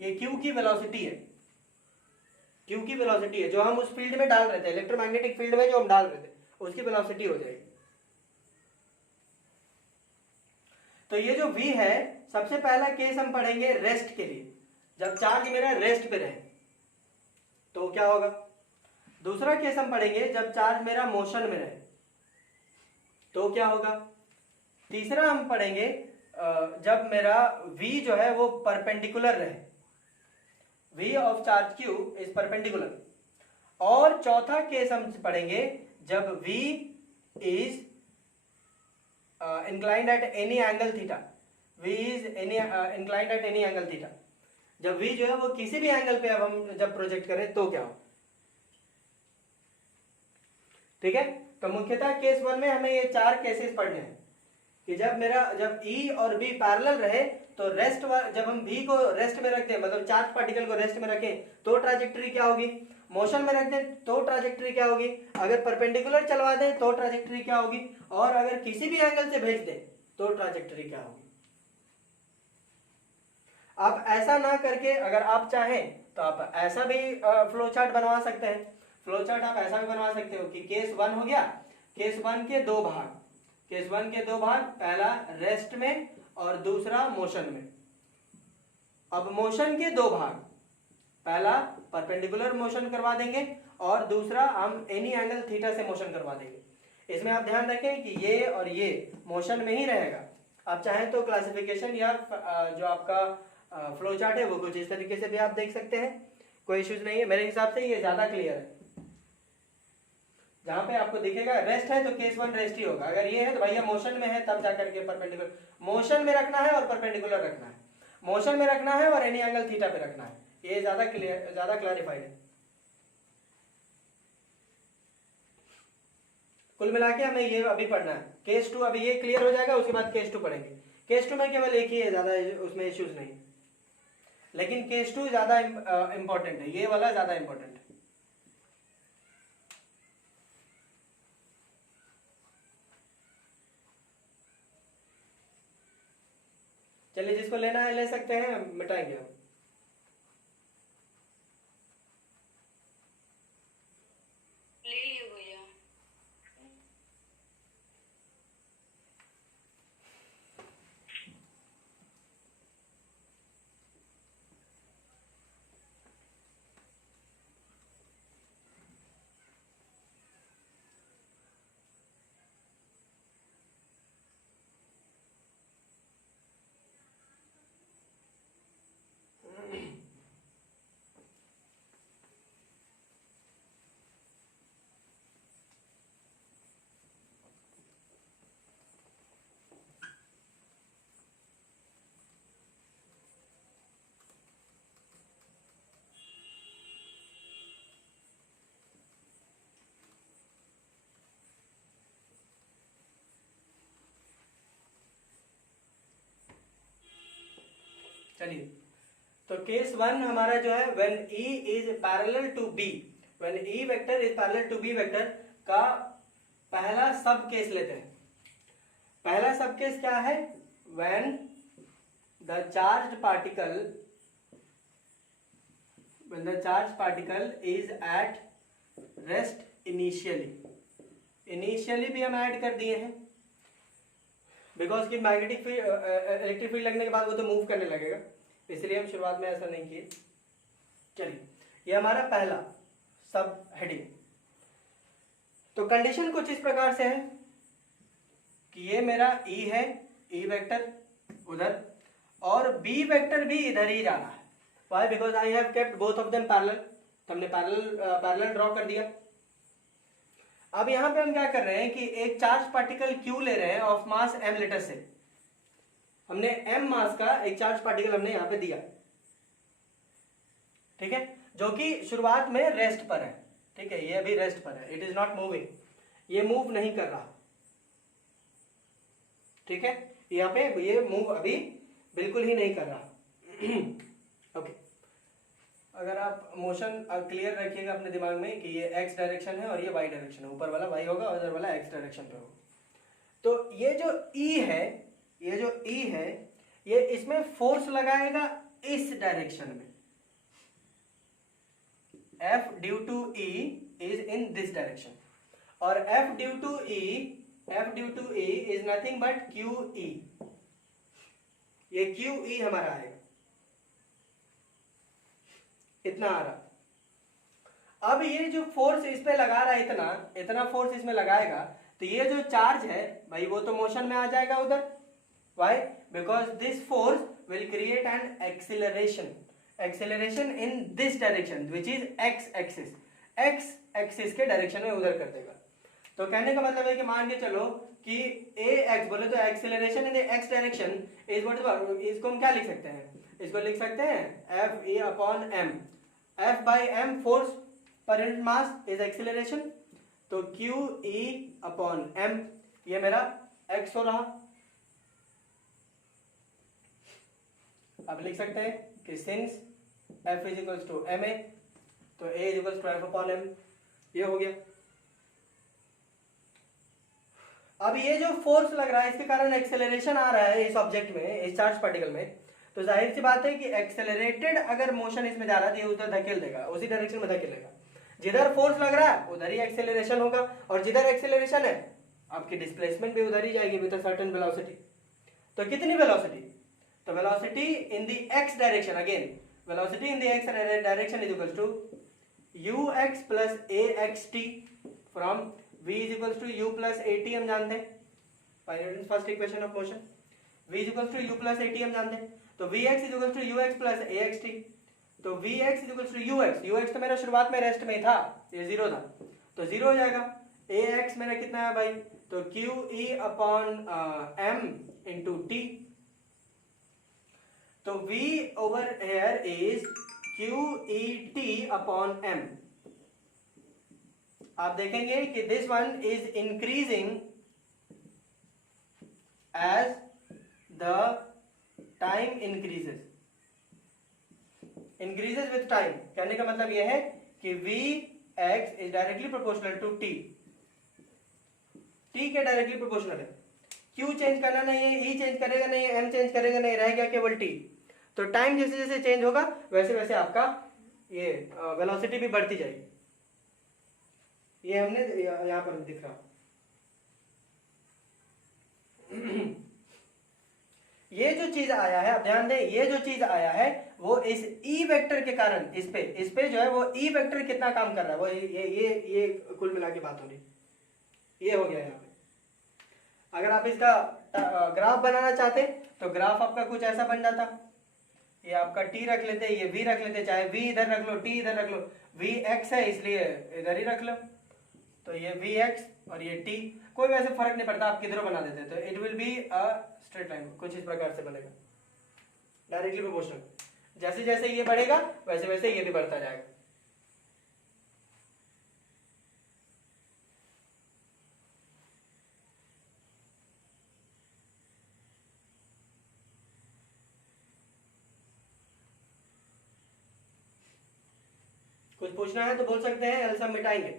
ये Q की वेलोसिटी है, Q की वेलोसिटी है जो हम उस फील्ड में डाल रहे थे, इलेक्ट्रोमैग्नेटिक फील्ड में जो हम डाल रहे थे उसकी वेलोसिटी हो जाएगी। तो ये जो V है, सबसे पहला केस हम पढ़ेंगे रेस्ट के लिए, जब चार्ज मेरा रेस्ट पे रहे तो क्या होगा। दूसरा केस हम पढ़ेंगे जब चार्ज मेरा मोशन में रहे तो क्या होगा। तीसरा हम पढ़ेंगे जब मेरा V जो है वो परपेंडिकुलर रहे, V of charge Q is perpendicular. और चौथा केस हम पढ़ेंगे जब V is inclined at any angle theta, V is inclined at any angle theta, जब V जो है वो किसी भी एंगल पे अब हम जब प्रोजेक्ट करें तो क्या हो। ठीक है, तो मुख्यतः केस 1 में हमें ये 4 केसेस पढ़ने हैं कि जब E और B पैरेलल रहे तो रेस्ट, जब हम V को रेस्ट में रख दें, मतलब चार्ज पार्टिकल को रेस्ट में रखें तो ट्राजेक्टरी क्या होगी, मोशन में रख दें तो ट्राजेक्टरी क्या होगी, अगर परपेंडिकुलर चलवा दें तो ट्राजेक्टरी क्या होगी, और अगर किसी भी एंगल से भेज दें तो ट्राजेक्टरी क्या होगी। आप ऐसा ना करके अगर आप चाहें तो आप ऐसा भी फ्लो चार्ट बनवा सकते हैं। फ्लो चार्ट आप ऐसा भी बनवा सकते हो कि केस 1 हो गया, केस 1 के 2 भाग, केस 1 के 2 भाग, पहला रेस्ट में और दूसरा मोशन में। अब मोशन के 2 भाग, पहला परपेंडिकुलर मोशन करवा देंगे और दूसरा हम एनी एंगल थीटा से मोशन करवा देंगे। इसमें आप ध्यान रखें कि ये और ये मोशन में ही रहेगा। आप चाहें तो क्लासिफिकेशन या जो आपका फ्लो चार्ट है वो कुछ इस तरीके से भी आप देख सकते हैं, कोई इश्यूज नहीं है। मेरे हिसाब से ये ज्यादा क्लियर है। जहां पे आपको दिखेगा रेस्ट है तो केस 1 रेस्ट ही होगा, अगर ये है तो भैया मोशन में है तब जाकर के परपेंडिकुलर मोशन में रखना है और परपेंडिकुलर रखना है, मोशन में रखना है और एनी एंगल थीटा पे रखना है। ये ज्यादा क्लियर, ज्यादा क्लैरिफाइड है। कुल मिला के हमें ये अभी पढ़ना है। केस 2 अभी ये क्लियर हो जाएगा, उसके बाद केस 2 पढ़ेंगे। केस 2 में केवल एक ही है, ज्यादा उसमें इश्यूज नहीं, लेकिन केस 2 ज्यादा इंपॉर्टेंट है, ये वाला ज्यादा इंपॉर्टेंट है। चलिए जिसको लेना है ले सकते हैं, मिटाएंगे हम। ले लियो भैया। चलिए तो केस 1 हमारा जो है when E is parallel to B, when E vector is parallel to B vector का पहला सब केस लेते हैं। पहला सब केस क्या है? When the charged particle is at rest initially भी हम ऐड कर दिए हैं, बिकॉज की मैग्नेटिक फील्ड इलेक्ट्रिक फील्ड लगने के बाद वो तो मूव करने लगेगा, इसलिए हम शुरुआत में ऐसा नहीं किए। चलिए ये हमारा पहला सब हेडिंग। तो कंडीशन कुछ इस प्रकार से है कि ये मेरा E है, E वेक्टर उधर और B वेक्टर भी इधर ही जाना है। Why? Because I have kept both of them parallel, हमने पैरेलल ड्रॉ कर दिया। अब यहां पे हम क्या कर रहे हैं कि एक चार्ज पार्टिकल Q ले रहे हैं ऑफ मास m लीटर से। हमने m मास का एक चार्ज पार्टिकल हमने यहां पे दिया, ठीक है, जो कि शुरुआत में रेस्ट पर है, ठीक है, ये अभी रेस्ट पर है, इट इज नॉट मूविंग, ये मूव नहीं कर रहा, ठीक है, यहाँ पे ये मूव अभी बिल्कुल ही नहीं कर रहा। ओके, अगर आप मोशन क्लियर रखिएगा अपने दिमाग में कि ये x डायरेक्शन है और ये y डायरेक्शन है, ऊपर वाला y होगा और इधर वाला x डायरेक्शन पे होगा। तो ये जो E है, ये जो E है, ये इसमें फोर्स लगाएगा इस डायरेक्शन में। F due to E is in this direction और F due to E is nothing but QE। ये QE हमारा आएगा, इतना आ रहा। अब ये जो फोर्स इस पे लगा रहा है, इतना फोर्स इसमें लगाएगा, तो ये जो चार्ज है भाई वो तो मोशन में आ जाएगा उधर। Why? Because this force will create an acceleration in this direction which is x axis के डायरेक्शन में उधर कर देगा। तो कहने का मतलब है कि मान के चलो कि ax बोले तो acceleration in x direction is what, इसको हम क्या लिख सकते हैं? इसको लिख सकते हैं F upon m। F by m force per unit mass is acceleration, तो QE अपॉन m ये मेरा x हो रहा। अब लिख सकते हैं कि since F is equals to ma, तो A is equals to F upon m, ये हो गया। अब ये जो फोर्स लग रहा है इसके कारण एक्सेलरेशन आ रहा है इस ऑब्जेक्ट में, इस चार्ज पार्टिकल में, तो जाहिर सी बात है कि एक्सेलरेटेड अगर मोशन इसमें जा रहा है तो ये उधर धकेल देगा, उसी डायरेक्शन में धकेलेगा। जिधर फोर्स लग रहा है उधर ही एक्सेलरेशन होगा और जिधर एक्सेलरेशन है आपकी डिस्प्लेसमेंट भी उधर ही जाएगी विद अ सर्टेन वेलोसिटी। तो कितनी वेलोसिटी? तो velocity in the x direction, again velocity in the X direction is equals to ux plus axt from v is equals to u plus at हम जानते हैं first equation of motion. v is equals to u plus at हम जानते हैं, तो vx is equals to ux plus axt। तो vx is equals to ux तो मेरा शुरुआत में रेस्ट में था, ये जीरो था, तो जीरो हो जाएगा। ax मेरा कितना है भाई, तो qe upon m into t। तो v over here is QET upon m। आप देखेंगे कि this one is increasing as the time increases with time. कहने का मतलब यह है कि Vx is directly proportional to t। t क्या डायरेक्टली प्रोपोर्शनल है, Q चेंज करना नहीं है, E चेंज करेगा नहीं, M चेंज करेगा नहीं, रह गया केवल t। तो टाइम जैसे जैसे चेंज होगा वैसे वैसे आपका ये वेलोसिटी भी बढ़ती जाएगी। ये हमने यहां पर दिख रहा ये जो चीज आया है, आप ध्यान दें, ये जो चीज आया है वो इस ई वेक्टर के कारण इस पे जो है वो ई वेक्टर कितना काम कर रहा है, वो ये कुल मिला के बात हो रही, ये हो गया यहाँ पे। अगर आप इसका ग्राफ बनाना चाहते तो ग्राफ आपका कुछ ऐसा बन जाता, ये आपका t रख लेते, ये v रख लेते, चाहे v इधर रख लो t इधर रख लो, vx है इसलिए इधर ही रख लो, तो ये vx और ये t, कोई वैसे फर्क नहीं पड़ता, आप किधरों बना देते, तो it will be a straight line, कुछ इस प्रकार से बनेगा डायरेक्टली प्रोपोर्शनल। जैसे जैसे ये बढ़ेगा वैसे वैसे ये भी बढ़ता जाएगा। कुछ पूछना है तो बोल सकते हैं, एल्स हम मिटाएंगे।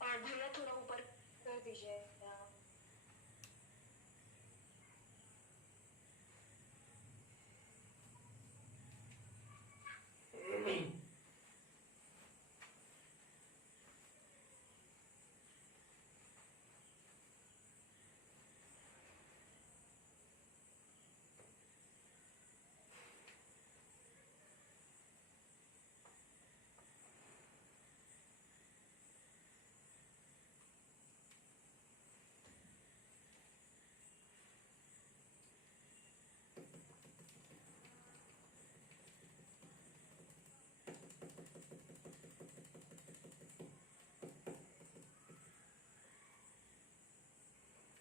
और भैया थोड़ा ऊपर कर दीजिए।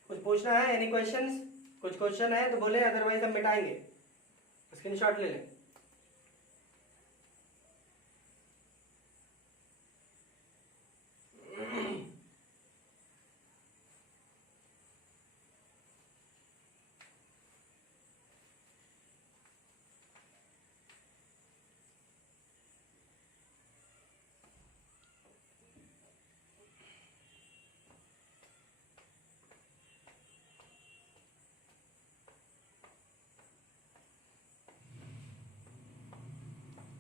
कुछ पूछना है, एनी क्वेश्चंस? कुछ क्वेश्चन है तो बोले, अदरवाइज हम मिटाएंगे, स्क्रीनशॉट ले लें।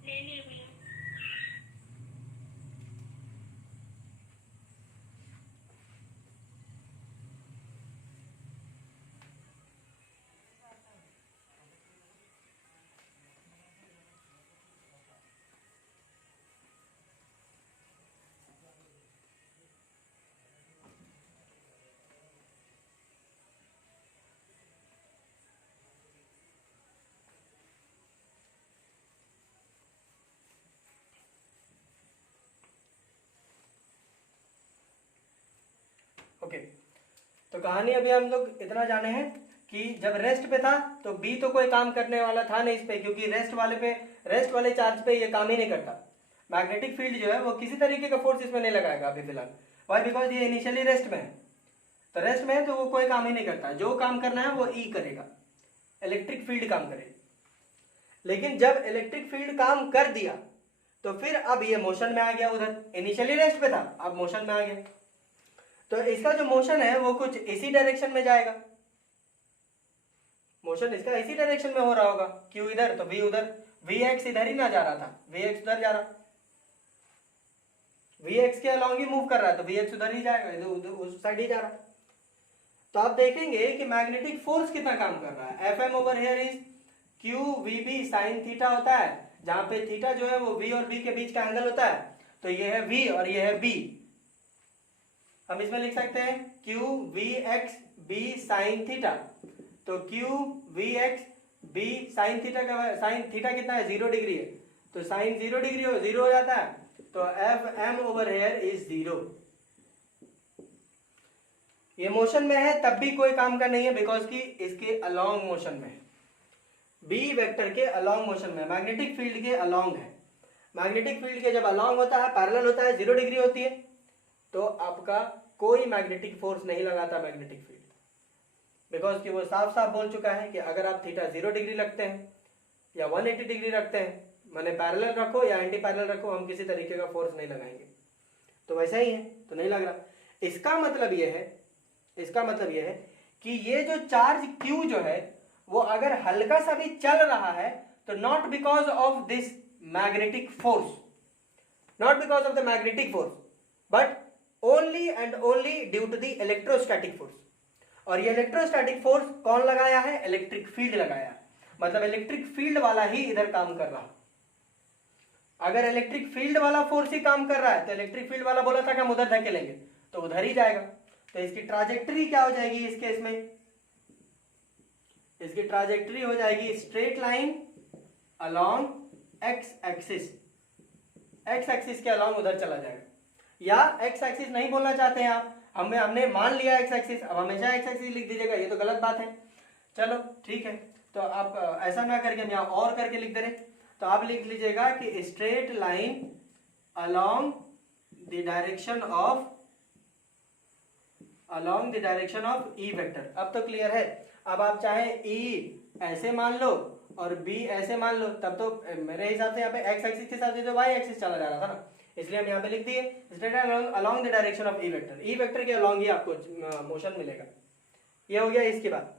ले लिए भैया। ओके, तो कहानी अभी हम लोग इतना जाने हैं कि जब रेस्ट पे था तो बी तो कोई काम करने वाला था नहीं इस पे, क्योंकि रेस्ट वाले चार्ज पे ये काम ही नहीं करता। मैग्नेटिक फील्ड जो है वो किसी तरीके का फोर्स इसमें नहीं लगाएगा अभी फिलहाल। वाई? बिकॉज ये इनिशियली रेस्ट में है, तो रेस्ट में है तो वो कोई काम ही नहीं करता, जो काम करना है वो ई करेगा, इलेक्ट्रिक फील्ड काम करेगी। लेकिन जब इलेक्ट्रिक फील्ड काम कर दिया तो फिर अब ये मोशन में आ गया, उधर इनिशियली रेस्ट पे था अब मोशन में आ गया, तो इसका जो मोशन है वो कुछ इसी डायरेक्शन में जाएगा। मोशन इसका इसी डायरेक्शन में हो रहा होगा, क्यू इधर तो v उधर, vx इधर ही ना जा रहा था, vx उधर जा रहा, vx के अलॉन्ग ही मूव कर रहा है तो vx उधर ही जाएगा, इधर उस साइड ही जा रहा। तो आप देखेंगे कि मैग्नेटिक फोर्स कितना काम कर रहा है। F M over here is Q V B sine theta होता है, जहां पे थीटा जो है वो वी और बी के बीच का एंगल होता है। तो ये है वी और ये है बी। हम इसमें लिख सकते हैं q v x b sine theta. तो q v x b sine theta का साइन थीटा कितना है 0 डिग्री है, तो साइन 0 डिग्री हो 0 हो जाता है। तो F M over here is 0। ये मोशन में है तब भी कोई काम का नहीं है, बिकॉज की इसके अलोंग मोशन में, बी वेक्टर के अलोंग मोशन में, मैग्नेटिक फील्ड के अलोंग है। मैग्नेटिक फील्ड के जब अलोंग होता है, पैरेलल होता है, 0 डिग्री होती है, तो आपका कोई मैग्नेटिक फोर्स नहीं लगाता मैग्नेटिक फील्ड, बिकॉज कि वो साफ साफ बोल चुका है कि अगर आप थीटा 0 डिग्री रखते हैं या 180 डिग्री रखते हैं, माने पैरेलल रखो या एंटी पैरेलल रखो, हम किसी तरीके का फोर्स नहीं लगाएंगे। तो वैसा ही है, तो नहीं लग रहा। इसका मतलब यह है कि ये जो चार्ज Q जो है वो अगर हल्का सा भी चल रहा है तो not because of this magnetic force, not because of the magnetic force, but only and only due to the electrostatic force. और ये इलेक्ट्रोस्टैटिक फोर्स कौन लगाया है? इलेक्ट्रिक फील्ड लगाया है। मतलब इलेक्ट्रिक फील्ड वाला ही इधर काम कर रहा। अगर इलेक्ट्रिक फील्ड वाला फोर्स ही काम कर रहा है तो इलेक्ट्रिक फील्ड वाला बोला था कि हम उधर धकेलेंगे, तो उधर ही जाएगा। तो इसकी ट्राजेक्टरी क्या हो जाएगी इस केस में? इसकी ट्राजेक्टरी हो जाएगी straight line along x axis. X axis के अलोंग उधर चला जाएगा। या एक्स एक्सिस नहीं बोलना चाहते हैं आप, हमने मान लिया एक्स एक्सिस, अब हमेशा एक्स एक्सिस लिख दीजिएगा, ये तो गलत बात है। चलो ठीक है, तो आप ऐसा ना करके हम यहाँ और करके लिख दे रहे, तो आप लिख लीजिएगा कि straight line along the direction of E vector. अब तो क्लियर है। अब आप चाहे ई ऐसे मान लो और बी ऐसे मान लो, तब तो मेरे हिसाब से यहाँ पे एक्स एक्सिस के साथ तो वाई एक्सिस चला जा रहा था ना, इसलिए हम यहाँ पे लिख दिए straight along the direction of E vector. E vector के अलोंग ही आपको मोशन मिलेगा। ये हो गया इसके बाद।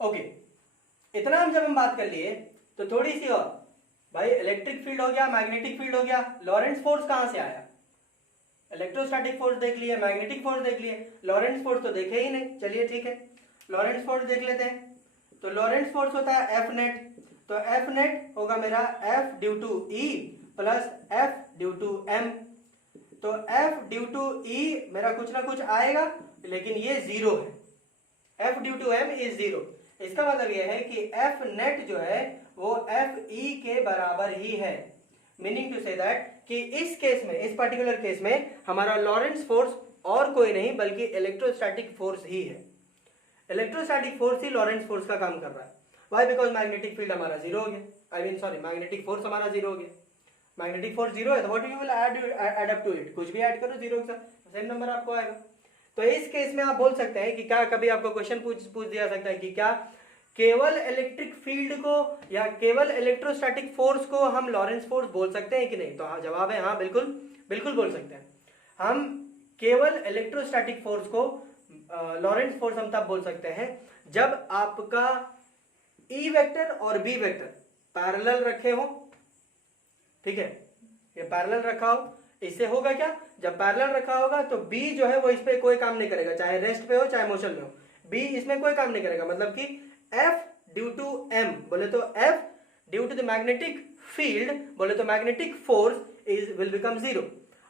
ओके, इतना हम जब हम बात कर लिए तो थोड़ी सी और, भाई इलेक्ट्रिक फील्ड हो गया, मैग्नेटिक फील्ड हो गया, लॉरेंट्ज फोर्स कहां से आया? इलेक्ट्रोस्टैटिक फोर्स देख लिए, मैग्नेटिक फोर्स देख लिए, लॉरेंट्ज फोर्स तो देखे ही नहीं। चलिए ठीक है, लॉरेंट्ज फोर्स देख लेते हैं। तो लॉरेंट्ज फोर्स होता है एफ नेट। तो एफ नेट होगा मेरा F due to E plus F due to M. तो एफ ड्यू टू ई मेरा कुछ ना कुछ आएगा, लेकिन ये 0 है। F due to M is 0। इसका मतलब यह है कि एफ नेट जो है वो एफ ई के बराबर ही है। मीनिंग टू से दैट कि इस केस में, इस पर्टिकुलर केस में हमारा लॉरेंट्ज फोर्स और कोई नहीं बल्कि इलेक्ट्रोस्टैटिक फोर्स ही है। इलेक्ट्रोस्टैटिक फोर्स ही लॉरेंट्ज फोर्स का काम कर रहा है। व्हाई? बिकॉज मैग्नेटिक फील्ड हमारा 0 हो गया, I mean sorry, magnetic force हमारा 0 हो गया। मैग्नेटिक फोर्स 0 है तो what you will add up to it, कुछ भी ऐड करो 0 के साथ सेम नंबर आपको आएगा। तो इस केस में आप बोल सकते हैं कि क्या, कभी आपको क्वेश्चन पूछ दिया सकता है कि क्या केवल इलेक्ट्रिक फील्ड को या केवल इलेक्ट्रोस्टैटिक फोर्स को हम लॉरेंट्ज फोर्स बोल सकते हैं कि नहीं? तो हाँ, जवाब है हाँ, बिल्कुल बिल्कुल बोल सकते हैं। हम केवल इलेक्ट्रोस्टैटिक फोर्स को लॉरेंट्ज फोर्स हम तब बोल सकते हैं जब आपका ई वेक्टर और बी वेक्टर पैरेलल रखे हो। ठीक है, ये पैरेलल रखा हो, इससे होगा क्या? जब पैरेलल रखा होगा तो बी जो है वो इस पे कोई काम नहीं करेगा, चाहे रेस्ट पे हो चाहे मोशन में हो, बी इसमें कोई काम नहीं करेगा। मतलब कि एफ ड्यू टू एम बोले तो F due to the magnetic field बोले तो magnetic force is will become 0।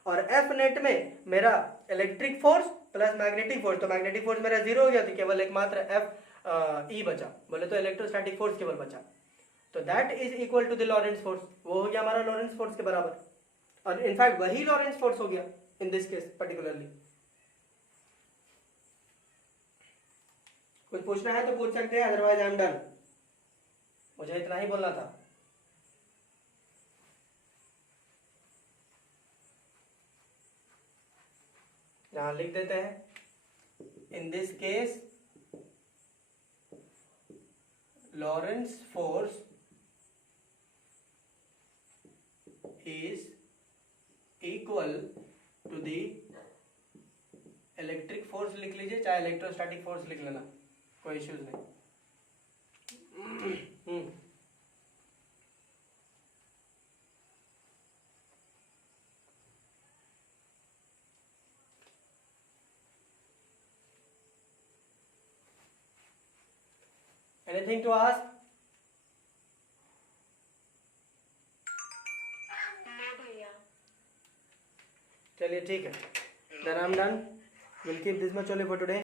और एफ नेट में मेरा electric force plus magnetic force, तो मैग्नेटिक फोर्स मेरा 0 हो गया, तो केवल एकमात्र एफ ई बचा, बोले तो इलेक्ट्रोस्टैटिक फोर्स केवल बचा। तो that is equal to the Lorentz force, वो हो गया हमारा लॉरेंट्ज फोर्स के बराबर। और इनफैक्ट वही लॉरेंट्ज फोर्स हो गया इन दिस केस पर्टिकुलरली। कुछ पूछना है तो पूछ सकते हैं, अदरवाइज आई एम डन। मुझे इतना ही बोलना था। यहां लिख देते हैं, in this case Lorentz force is equal to the electric force लिख लीजिए, चाहे इलेक्ट्रोस्टैटिक फोर्स लिख लेना, कोई इश्यूज नहीं। Anything to ask? नो भैया। चलिए ठीक है, then I am done, will keep this much only for today.